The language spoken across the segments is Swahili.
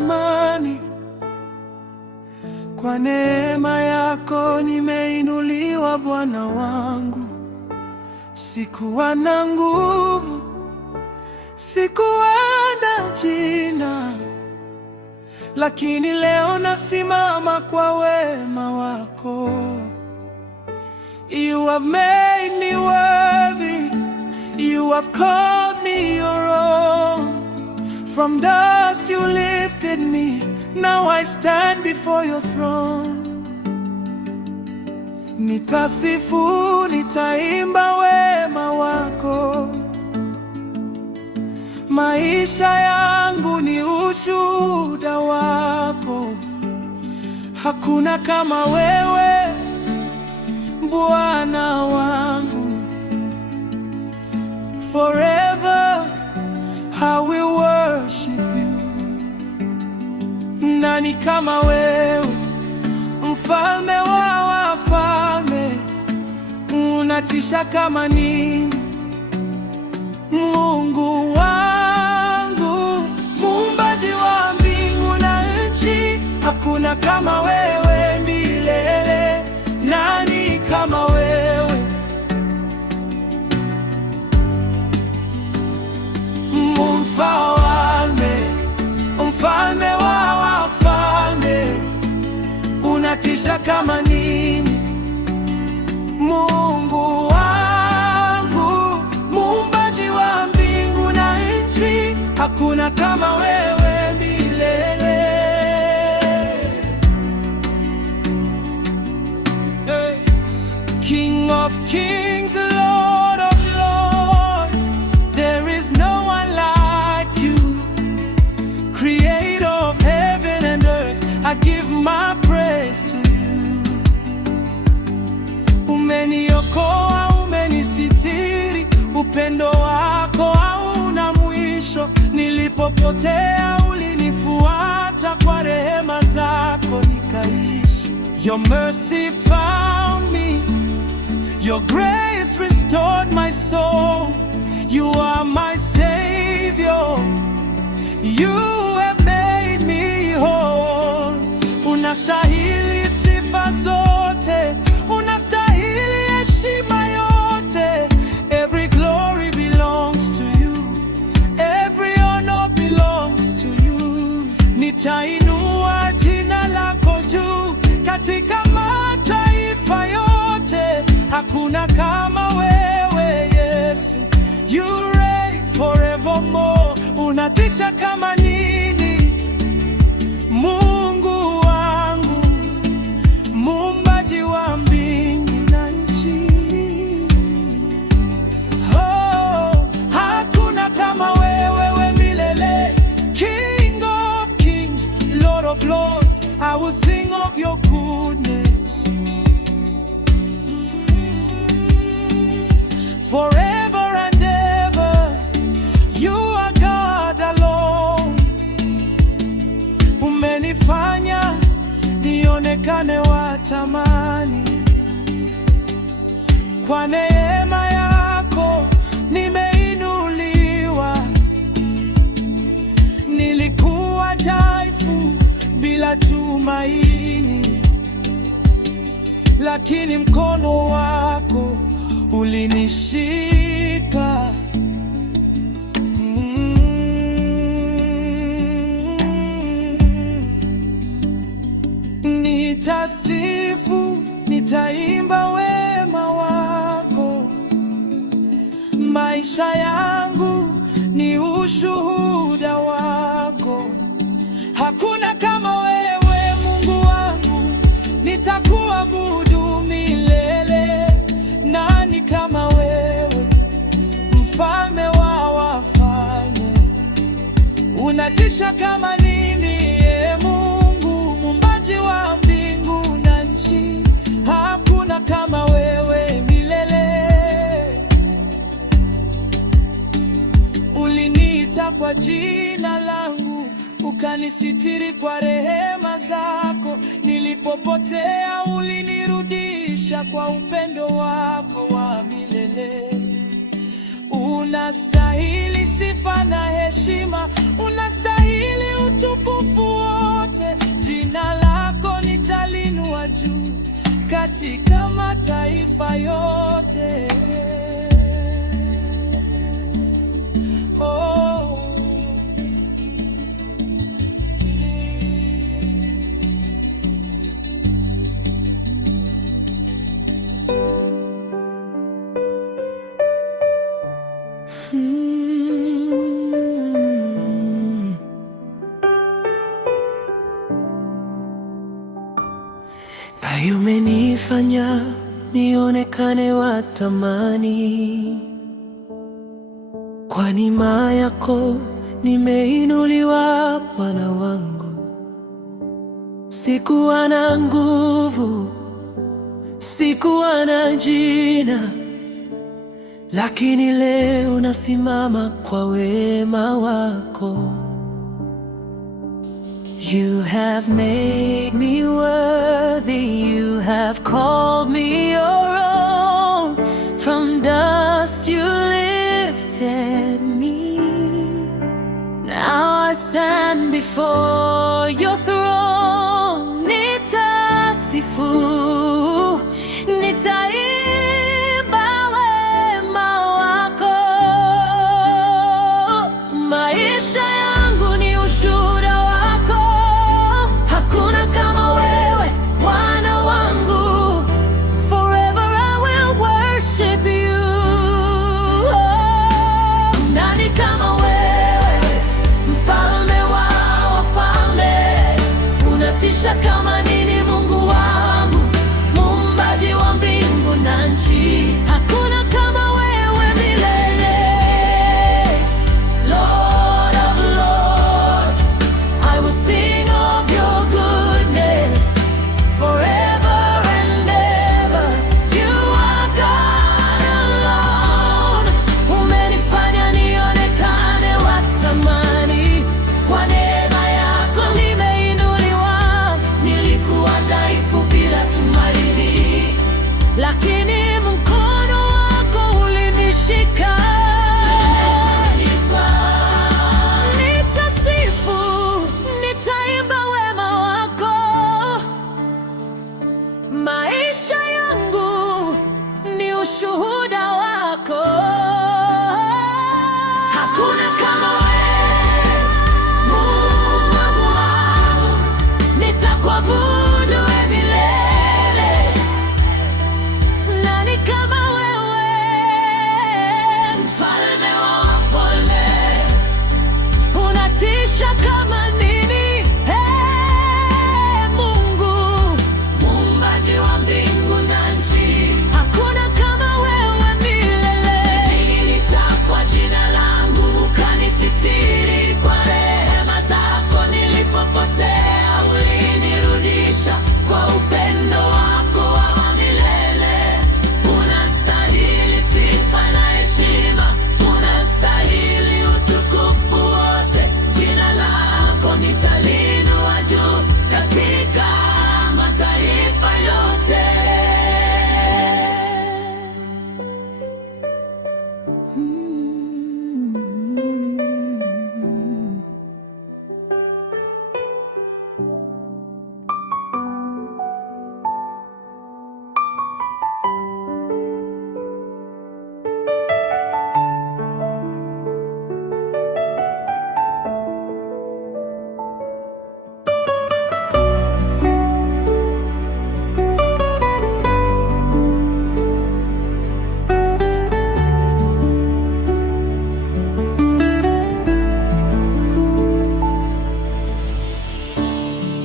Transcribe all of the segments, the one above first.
thamani. Kwa neema yako nimeinuliwa Bwana wangu. Sikuwa na nguvu, sikuwa na jina, lakini leo nasimama kwa wema wako. You have made me worthy, you have called me your own. From dust you lifted me, now I stand before your throne. Nitasifu, nitaimba wema wako. Maisha yangu ni ushuhuda wako. Hakuna kama wewe Bwana wangu. Forever I will worship you. Nani kama wewe, mfalme wa wafalme? Unatisha kama nini, Mungu wangu, muumbaji wa mbingu na nchi. Hakuna kama wewe milele. Nani kama wewe? Mfalme wa wafalme, unatisha kama nini, Mungu wangu, muumbaji wa mbingu na nchi. Hakuna kama wewe milele. Hey. King of kings, Lord of lords, there is no one like you. Creator of heaven and earth, I give my praise to you. Umeniokoa, umenisitiri, upendo wako hauna mwisho. Nilipopotea ulinifuata, kwa rehema zako nikaishi. Your mercy found me, your grace restored my soul. You are my Savior, you have made me whole. Unastahili sifa zote, unastahili heshima yote. Every glory belongs to you, every honor belongs to you. Nitainua jina lako juu katika mataifa yote. Hakuna kama wewe Yesu, you reign forevermore. Unatisha kama nini, Mungu wangu, muumbaji wa mbingu na nchi. Oh, hakuna kama wewe milele. King of kings, Lord of lords, I will sing of your goodness. Forever and ever, you are God alone. Umenifanya nionekane wa thamani. Kwa neema yako nimeinuliwa. Nilikuwa dhaifu bila tumaini, lakini mkono wako ulinishika. Nitasifu, nitaimba wema wako. Maisha yangu ni ushuhuda wako. Hakuna kama wewe Mungu wangu, nitakuabudu milele. Nani kama wewe, mfalme wa wafalme? Unatisha kama nini, Mungu, muumbaji wa mbingu na nchi. Hakuna kama wewe milele. Uliniita kwa jina langu, ukanisitiri kwa rehema zako. Nilipopotea ulinirudisha kwa upendo wako wa milele. Unastahili sifa na heshima, unastahili utukufu katika mataifa yote. Na umenifanya nionekane wa thamani. Kwa neema yako nimeinuliwa, Bwana wangu. Sikuwa na nguvu, sikuwa na jina, lakini leo nasimama kwa wema wako. You have made me worthy, you have called me your own. From dust you lifted me. Now I stand before your throne. Nitasifu, nitaimba wema wako. Maisha yangu ni ushuhuda wako. Hakuna kama wewe, Bwana wangu. Forever I will worship you. Nani kama wewe, mfalme wa wafalme? Unatisha kama nini, Mungu wangu, muumbaji wa mbingu na nchi. Hakuna kama wewe milele. Lord of lords, I will sing of your goodness forever and ever. You are God alone. Umenifanya nionekane wa thamani. Kwa neema yako nimeinuliwa. Nilikuwa dhaifu bila tumaini, lakini mkono wako ulinishika. Nitasifu, nitaimba wema wako. Maisha yangu ni ushuhuda wako. Hakuna kama wewe, Mungu wangu. Nitakuabudu wewe milele. Nani kama wewe, mfalme wa wafalme? Unatisha kama nini, Mungu, muumbaji wa mbingu na nchi. Hakuna kama wewe milele. Nilitakwa jina langu, ukanisitiri kwa rehema zako. Nilipopotea ulinirudisha kwa upendo wako wa milele. Unastahili sifa na heshima, unastahili utukufu wote. Jina lako nitaliinua juu katika mataifa yote.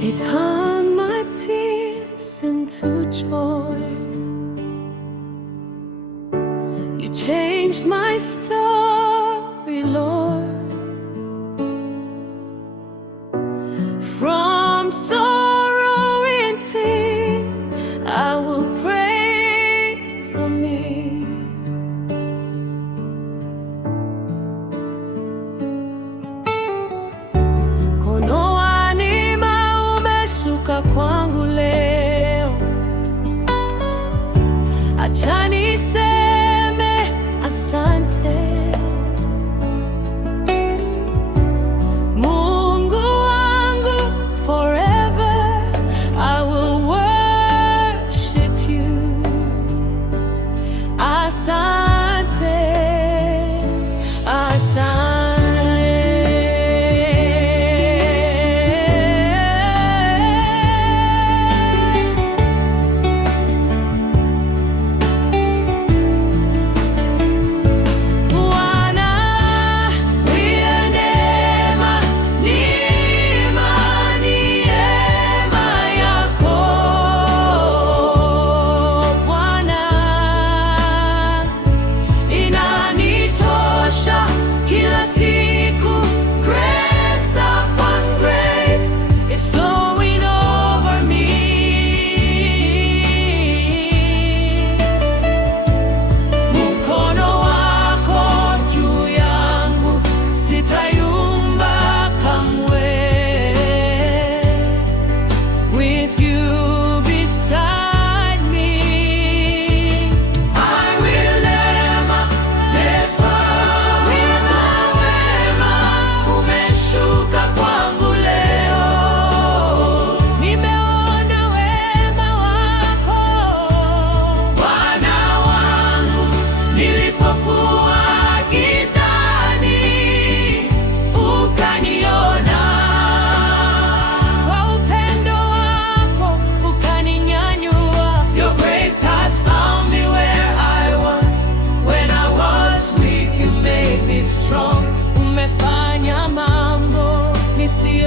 It turned my tears into joy. You changed my story, Lord. From sorrow into I will praise on me. Kono wa neema umeshuka kwangu leo. Acha niseme asante. Mungu wangu, forever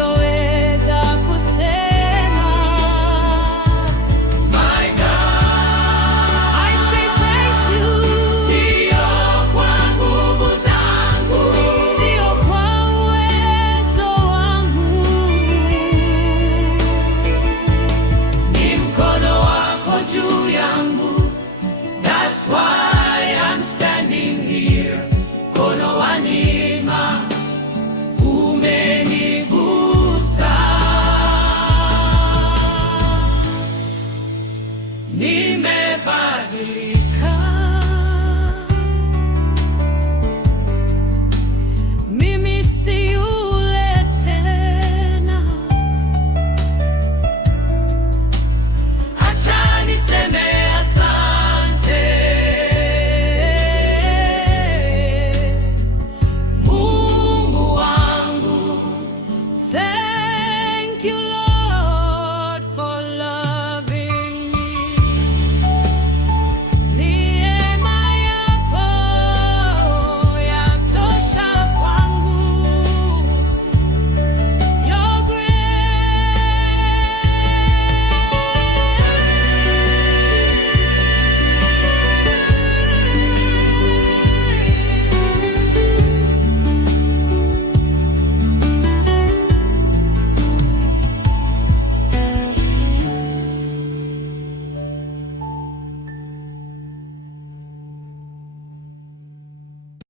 nisivyoweza kusema. My God, I say thank you. Sio kwa nguvu zangu, sio kwa uwezo wangu, ni mkono wako juu yangu. That's why I'm standing here. Mkono wa neema umenigusa. Nimebadilika. Mimi si yule tena. Acha niseme asante. Mungu wangu, thank you Lord.